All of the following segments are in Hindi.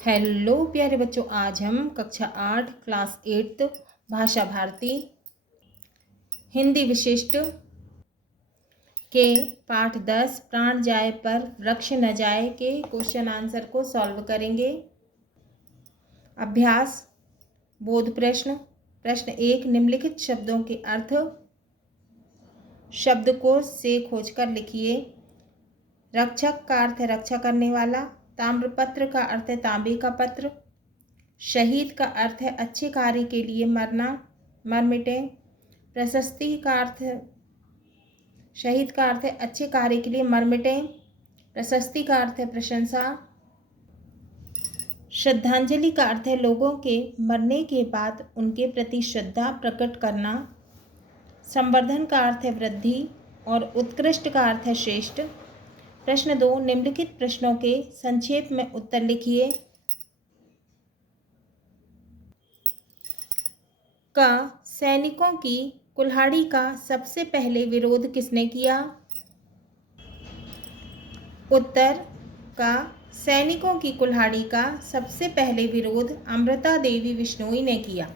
हेलो प्यारे बच्चों, आज हम कक्षा 8 क्लास 8 भाषा भारती हिंदी विशिष्ट के पाठ 10 प्राण जाए पर वृक्ष न जाए के क्वेश्चन आंसर को सॉल्व करेंगे। अभ्यास बोध प्रश्न। प्रश्न 1, निम्नलिखित शब्दों के अर्थ शब्दकोश से खोजकर लिखिए। रक्षक का अर्थ है रक्षा करने वाला। ताम्रपत्र का अर्थ है तांबे का पत्र। शहीद का अर्थ है अच्छे कार्य के लिए मरना, मर मिटे। प्रशस्ति का अर्थ है शहीद का अर्थ है अच्छे कार्य के लिए मर मिटे। प्रशस्ति का अर्थ है प्रशंसा। श्रद्धांजलि का अर्थ है लोगों के मरने के बाद उनके प्रति श्रद्धा प्रकट करना। संवर्धन का अर्थ है वृद्धि और उत्कृष्ट का अर्थ है श्रेष्ठ। प्रश्न 2, निम्नलिखित प्रश्नों के संक्षेप में उत्तर लिखिए। का सैनिकों की कुल्हाड़ी का सबसे पहले विरोध किसने किया? उत्तर, का सैनिकों की कुल्हाड़ी का सबसे पहले विरोध अमृता देवी बिश्नोई ने किया।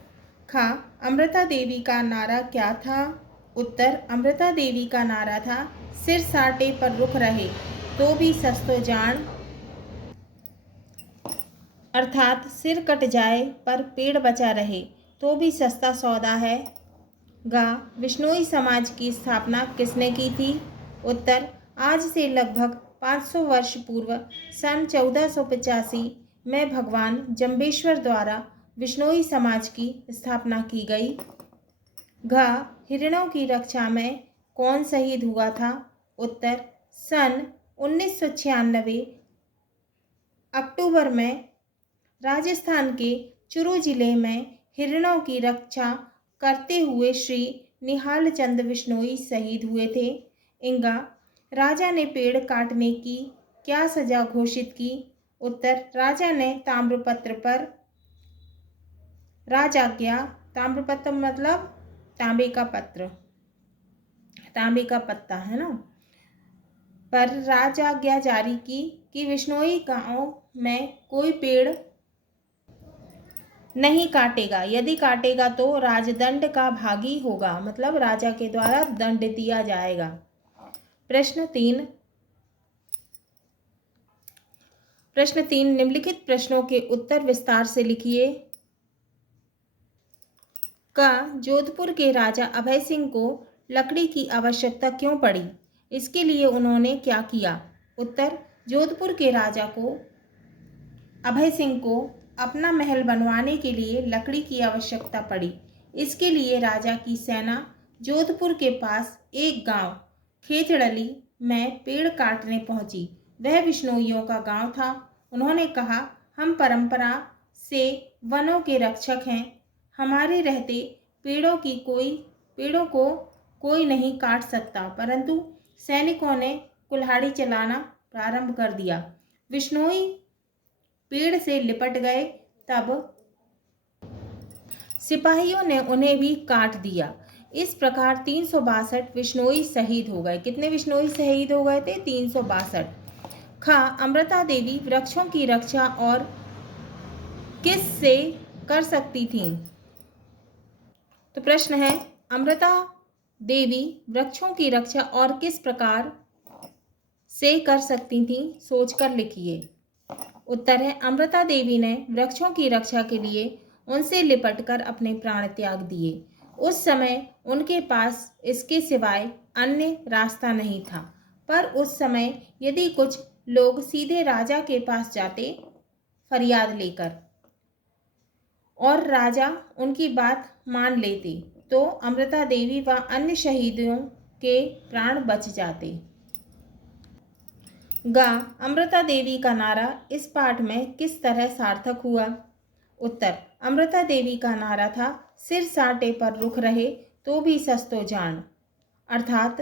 खा अमृता देवी का नारा क्या था? उत्तर, अमृता देवी का नारा था सिर साटे पर रुक रहे तो भी सस्तो जान, अर्थात सिर कट जाए पर पेड़ बचा रहे तो भी सस्ता सौदा है। गा बिश्नोई समाज की स्थापना किसने की थी? उत्तर, आज से लगभग 500 वर्ष पूर्व सन 1485 में भगवान जम्बेश्वर द्वारा बिश्नोई समाज की स्थापना की गई। घ हिरणों की रक्षा में कौन शहीद हुआ था? उत्तर, सन 1996 अक्टूबर में राजस्थान के चुरू जिले में हिरणों की रक्षा करते हुए श्री निहाल चंद बिश्नोई शहीद हुए थे। इंगा राजा ने पेड़ काटने की क्या सजा घोषित की? उत्तर, राजा ने ताम्रपत्र पर राजाज्ञा, ताम्रपत्र मतलब तांबे का पत्र, तांबे का पत्ता है ना, पर राजाज्ञा जारी की कि बिश्नोई गांव में कोई पेड़ नहीं काटेगा, यदि काटेगा तो राजदंड का भागी होगा, मतलब राजा के द्वारा दंड दिया जाएगा। प्रश्न 3 निम्नलिखित प्रश्नों के उत्तर विस्तार से लिखिए। का जोधपुर के राजा अभय सिंह को लकड़ी की आवश्यकता क्यों पड़ी? इसके लिए उन्होंने क्या किया? उत्तर, जोधपुर के राजा को अभय सिंह को अपना महल बनवाने के लिए लकड़ी की आवश्यकता पड़ी। इसके लिए राजा की सेना जोधपुर के पास एक गांव खेतड़ली में पेड़ काटने पहुंची। वह बिश्नोइयों का गांव था। उन्होंने कहा, हम परंपरा से वनों के रक्षक हैं, हमारे रहते पेड़ों को कोई नहीं काट सकता। परंतु सैनिकों ने कुल्हाड़ी चलाना प्रारंभ कर दिया। बिश्नोई पेड़ से लिपट गए, तब सिपाहियों ने उन्हें भी काट दिया। इस प्रकार 362 बिश्नोई शहीद हो गए। कितने बिश्नोई शहीद हो गए थे? 362। खा अमृता देवी वृक्षों की रक्षा और किस से कर सकती थीं? तो प्रश्न है, अमृता देवी वृक्षों की रक्षा और किस प्रकार से कर सकती थीं? सोचकर लिखिए। उत्तर है, अमृता देवी ने वृक्षों की रक्षा के लिए उनसे लिपटकर अपने प्राण त्याग दिए। उस समय उनके पास इसके सिवाय अन्य रास्ता नहीं था। पर उस समय यदि कुछ लोग सीधे राजा के पास जाते फरियाद लेकर और राजा उनकी बात मान लेते तो अमृता देवी व अन्य शहीदों के प्राण बच जाते। गा अमृता देवी का नारा इस पाठ में किस तरह सार्थक हुआ? उत्तर, अमृता देवी का नारा था सिर साटे पर रुक रहे तो भी सस्तो जान, अर्थात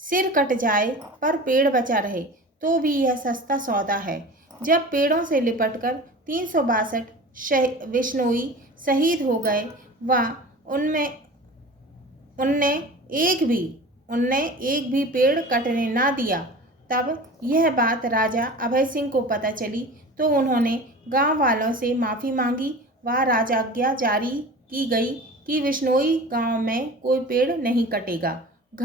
सिर कट जाए पर पेड़ बचा रहे तो भी यह सस्ता सौदा है। जब पेड़ों से लिपटकर 362 बिश्नोई शहीद हो गए व उनने एक भी पेड़ कटने ना दिया, तब यह बात राजा अभय सिंह को पता चली तो उन्होंने गांव वालों से माफ़ी मांगी व राजाज्ञा जारी की गई कि विश्नोई गांव में कोई पेड़ नहीं कटेगा। घ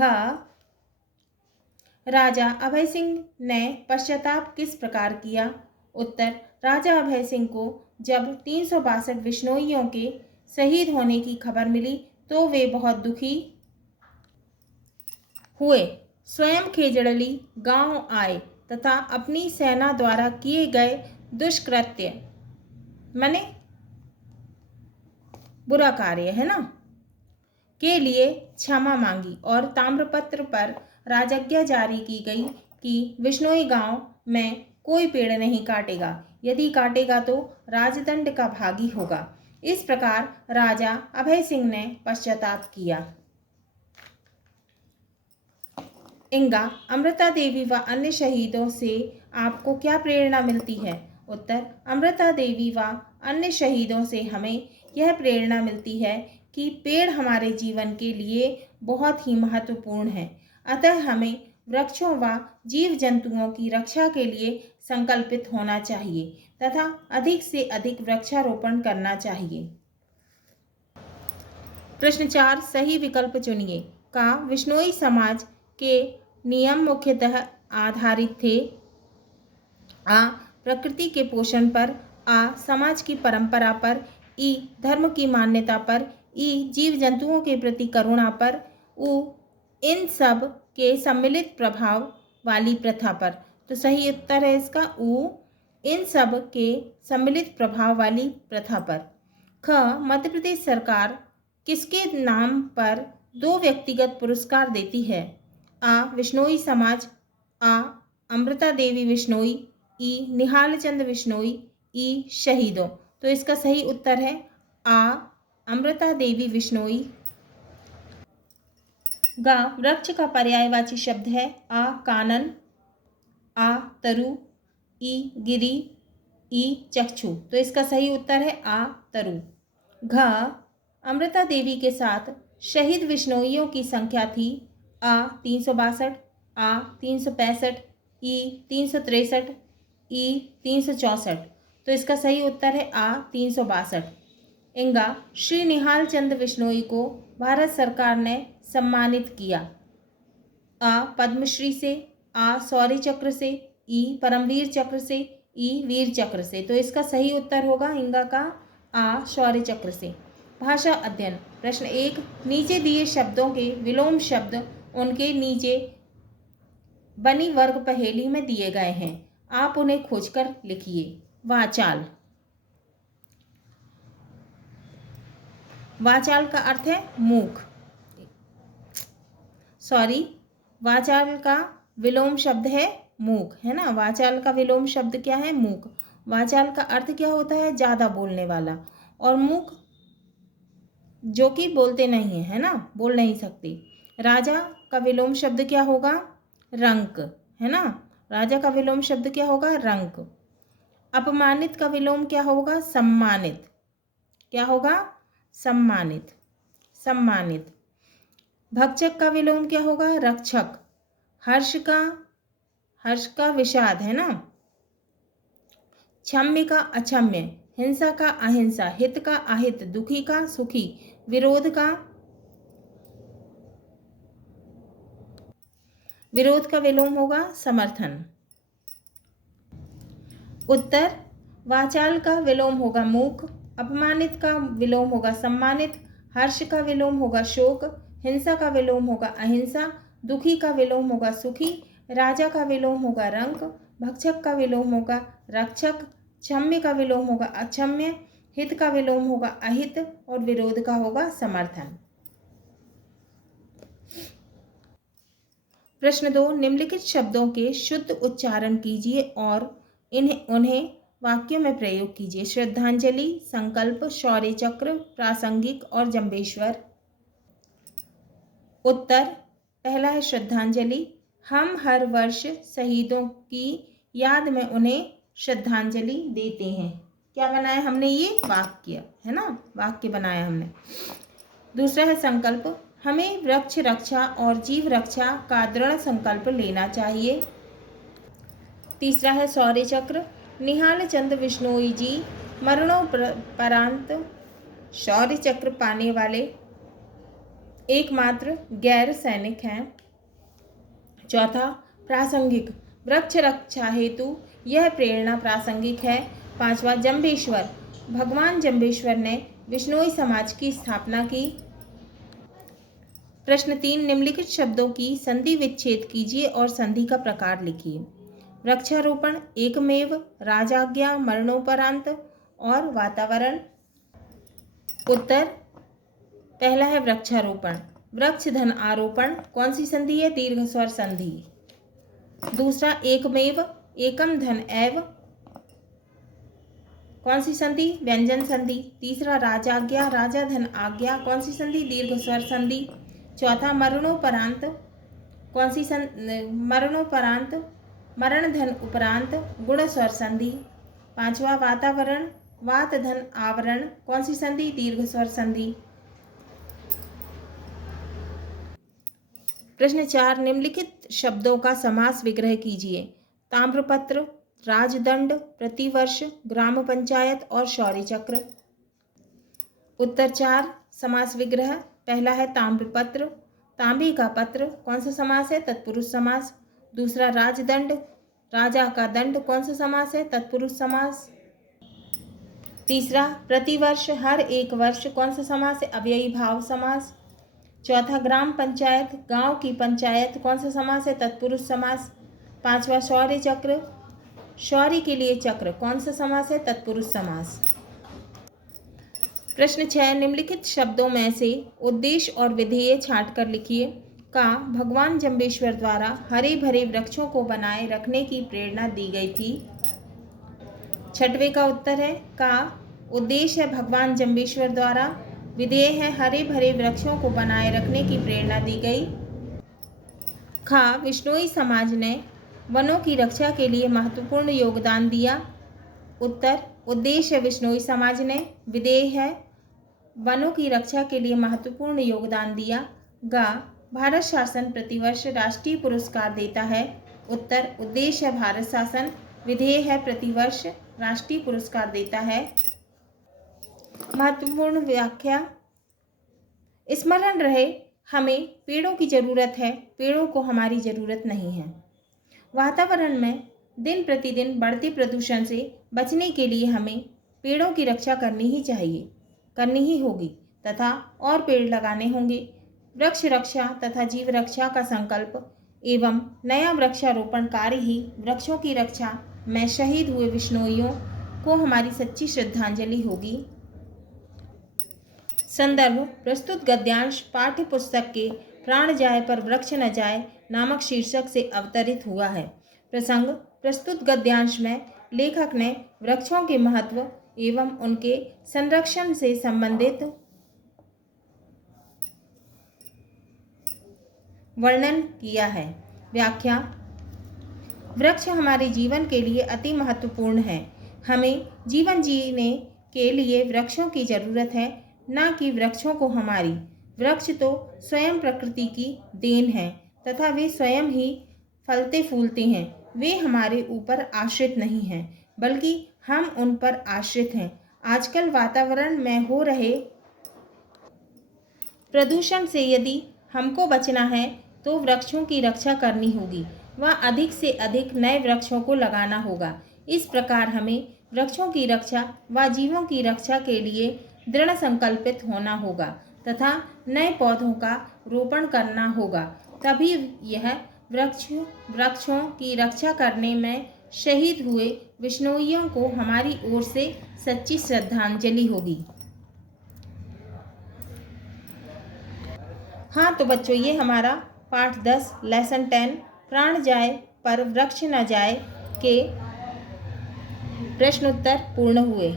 राजा अभय सिंह ने पश्चाताप किस प्रकार किया? उत्तर, राजा अभय सिंह को जब 362 विश्नोइयों के शहीद होने की खबर मिली तो वे बहुत दुखी हुए। स्वयं खेजड़ली गांव आए तथा अपनी सेना द्वारा किए गए दुष्कृत्य माने बुरा कार्य है ना के लिए क्षमा मांगी और ताम्रपत्र पर राजज्ञा जारी की गई कि विश्नोई गांव में कोई पेड़ नहीं काटेगा, यदि काटेगा तो राजदंड का भागी होगा। इस प्रकार राजा अभय सिंह ने पश्चाताप किया। इंगा, अमृता देवी व अन्य शहीदों से आपको क्या प्रेरणा मिलती है? उत्तर, अमृता देवी व अन्य शहीदों से हमें यह प्रेरणा मिलती है कि पेड़ हमारे जीवन के लिए बहुत ही महत्वपूर्ण है। अतः हमें वृक्षों व जीव जंतुओं की रक्षा के लिए संकल्पित होना चाहिए तथा अधिक से अधिक वृक्षारोपण करना चाहिए। प्रश्न 4, सही विकल्प चुनिए। का विश्नोई समाज के नियम मुख्यतः आधारित थे? आ, प्रकृति के पोषण पर, आ, समाज की परंपरा पर, ई, धर्म की मान्यता पर, ई, जीव जंतुओं के प्रति करुणा पर, उ, इन सब के सम्मिलित प्रभाव वाली प्रथा पर। तो सही उत्तर है इसका उ, इन सब के सम्मिलित प्रभाव वाली प्रथा पर। ख, मध्य प्रदेश सरकार किसके नाम पर 2 व्यक्तिगत पुरस्कार देती है? आ, विश्नोई समाज, आ, अमृता देवी विश्नोई, ई, निहाल चंद विश्नोई, ई, शहीदों। तो इसका सही उत्तर है आ, अमृता देवी विश्नोई। गा, वृक्ष का पर्यायवाची शब्द है? आ, कानन, आ, तरु, ई, गिरी, ई, चक्षु। तो इसका सही उत्तर है आ, तरु। घ, अमृता देवी के साथ शहीद विश्नोइयों की संख्या थी? आ, 362, आ, 365, ई, 363, ई, 364। तो इसका सही उत्तर है आ, 362। इंगा, श्री निहाल चंद विश्नोई को भारत सरकार ने सम्मानित किया? आ, पद्मश्री से, आ, शौर्य चक्र से, ई, परमवीर चक्र से, ई, वीर चक्र से। तो इसका सही उत्तर होगा इंगा का आ, शौर्य चक्र से। भाषा अध्ययन। प्रश्न 1, नीचे दिए शब्दों के विलोम शब्द उनके नीचे बनी वर्ग पहेली में दिए गए हैं, आप उन्हें खोजकर लिखिए। वाचाल, वाचाल का अर्थ है मूक। वाचाल का विलोम शब्द है मूक, है ना। वाचाल का विलोम शब्द क्या है? मूक। वाचाल का अर्थ क्या होता है? ज़्यादा बोलने वाला। और मूक जो कि बोलते नहीं है ना, बोल नहीं सकते। राजा का विलोम शब्द क्या होगा? रंक, है ना। राजा का विलोम शब्द क्या होगा? रंक। अपमानित का विलोम क्या होगा? सम्मानित। क्या होगा? सम्मानित, सम्मानित। भक्षक का विलोम क्या होगा? रक्षक। हर्ष का विषाद, है ना। क्षम्य का अक्षम्य, हिंसा का अहिंसा, हित का अहित, दुखी का सुखी, विरोध का विलोम होगा समर्थन। उत्तर, वाचाल का विलोम होगा मूक, अपमानित का विलोम होगा सम्मानित, हर्ष का विलोम होगा शोक, हिंसा का विलोम होगा अहिंसा, दुखी का विलोम होगा सुखी, राजा का विलोम होगा रंक, भक्षक का विलोम होगा रक्षक, क्षम्य का विलोम होगा अक्षम्य, हित का विलोम होगा अहित और विरोध का होगा समर्थन। प्रश्न 2, निम्नलिखित शब्दों के शुद्ध उच्चारण कीजिए और उन्हें वाक्यों में प्रयोग कीजिए। श्रद्धांजलि, संकल्प, शौर्य चक्र, प्रासंगिक और जंबेश्वर। उत्तर, पहला है श्रद्धांजलि। हम हर वर्ष शहीदों की याद में उन्हें श्रद्धांजलि देते हैं। क्या बनाया हमने? ये वाक्य, है ना, वाक्य बनाया हमने। दूसरा है संकल्प, हमें वृक्ष रक्षा और जीव रक्षा का दृढ़ संकल्प लेना चाहिए। तीसरा है शौर्य चक्र। निहाल चंद बिश्नोई जी मरणोपरांत शौर्य चक्र पाने वाले एकमात्र गैर सैनिक हैं। चौथा प्रासंगिक, वृक्ष रक्षा हेतु यह प्रेरणा प्रासंगिक है। पांचवा जम्बेश्वर, भगवान जम्बेश्वर ने बिश्नोई समाज की स्थापना की। प्रश्न 3, निम्नलिखित शब्दों की संधि विच्छेद कीजिए और संधि का प्रकार लिखिए। वृक्षारोपण, एकमेव, राजाज्ञा, मरणोपरांत और वातावरण। उत्तर पहला है वृक्षारोपण। वृक्ष धन आरोपण कौन सी संधि है? दीर्घ स्वर संधि। दूसरा एकमेव, एकम धन एव कौन सी संधि? व्यंजन संधि। तीसरा राजाज्ञा, राजा धन आज्ञा कौन सी संधि? दीर्घ स्वर संधि। चौथा मरणोपरांत कौन सी मरणोपरांत, मरण धन उपरांत गुण स्वर संधि। पांचवा वातावरण, वात धन आवरण कौन सी संधि? दीर्घ स्वर संधि। प्रश्न 4, निम्नलिखित शब्दों का समास विग्रह कीजिए। ताम्रपत्र, राजदंड, प्रतिवर्ष, ग्राम पंचायत और शौर्य चक्र। उत्तर 4, समास विग्रह। पहला है ताम्रपत्र, तांबे का पत्र कौन सा समास है? तत्पुरुष समास। दूसरा राजदंड, राजा का दंड कौन सा समास है? तत्पुरुष समास। तीसरा प्रतिवर्ष, हर एक वर्ष कौन सा समास है? अव्ययी भाव समास। चौथा ग्राम पंचायत, गांव की पंचायत कौन सा समास है? तत्पुरुष समास। पांचवा शौर्य चक्र, शौर्य के लिए चक्र कौन सा समास है? तत्पुरुष समास। प्रश्न 6, निम्नलिखित शब्दों में से उद्देश्य और विधेय छांट कर लिखिए। का भगवान जम्बेश्वर द्वारा हरे भरे वृक्षों को बनाए रखने की प्रेरणा दी गई थी। छठवें का उत्तर है का उद्देश्य है भगवान जम्बेश्वर द्वारा, विधेय है हरे भरे वृक्षों को बनाए रखने की प्रेरणा दी गई। खा बिश्नोई समाज ने वनों की रक्षा के लिए महत्वपूर्ण योगदान दिया। उत्तर उद्देश्य बिश्नोई समाज ने, विधेय है वनों की रक्षा के लिए महत्वपूर्ण योगदान दिया। गा भारत शासन प्रतिवर्ष राष्ट्रीय पुरस्कार देता है। उत्तर उद्देश्य है भारत शासन, विधेय है प्रतिवर्ष राष्ट्रीय पुरस्कार देता है। महत्वपूर्ण व्याख्या, स्मरण रहे हमें पेड़ों की जरूरत है, पेड़ों को हमारी जरूरत नहीं है। वातावरण में दिन प्रतिदिन बढ़ते प्रदूषण से बचने के लिए हमें पेड़ों की रक्षा करनी ही होगी तथा और पेड़ लगाने होंगे। वृक्ष रक्षा तथा जीव रक्षा का संकल्प एवं नया वृक्षारोपण कार्य ही वृक्षों की रक्षा में शहीद हुए बिश्नोइयों को हमारी सच्ची श्रद्धांजलि होगी। संदर्भ, प्रस्तुत गद्यांश पाठ्य पुस्तक के प्राण जाए पर वृक्ष न जाए नामक शीर्षक से अवतरित हुआ है। प्रसंग, प्रस्तुत गद्यांश में लेखक ने वृक्षों के महत्व एवं उनके संरक्षण से संबंधित वर्णन किया है। व्याख्या, वृक्ष हमारे जीवन के लिए अति महत्वपूर्ण है। हमें जीवन जीने के लिए वृक्षों की जरूरत है, न कि वृक्षों को हमारी। वृक्ष तो स्वयं प्रकृति की देन है तथा वे स्वयं ही फलते फूलते हैं। वे हमारे ऊपर आश्रित नहीं हैं, बल्कि हम उन पर आश्रित हैं। आजकल वातावरण में हो रहे प्रदूषण से यदि हमको बचना है तो वृक्षों की रक्षा करनी होगी व अधिक से अधिक नए वृक्षों को लगाना होगा। इस प्रकार हमें वृक्षों की रक्षा व जीवों की रक्षा के लिए दृढ़ संकल्पित होना होगा तथा नए पौधों का रोपण करना होगा। तभी यह वृक्षों की रक्षा करने में शहीद हुए बिश्नोइयों को हमारी ओर से सच्ची श्रद्धांजलि होगी। हाँ तो बच्चों, ये हमारा पाठ 10 लेसन 10 प्राण जाए पर वृक्ष न जाए के प्रश्न उत्तर पूर्ण हुए।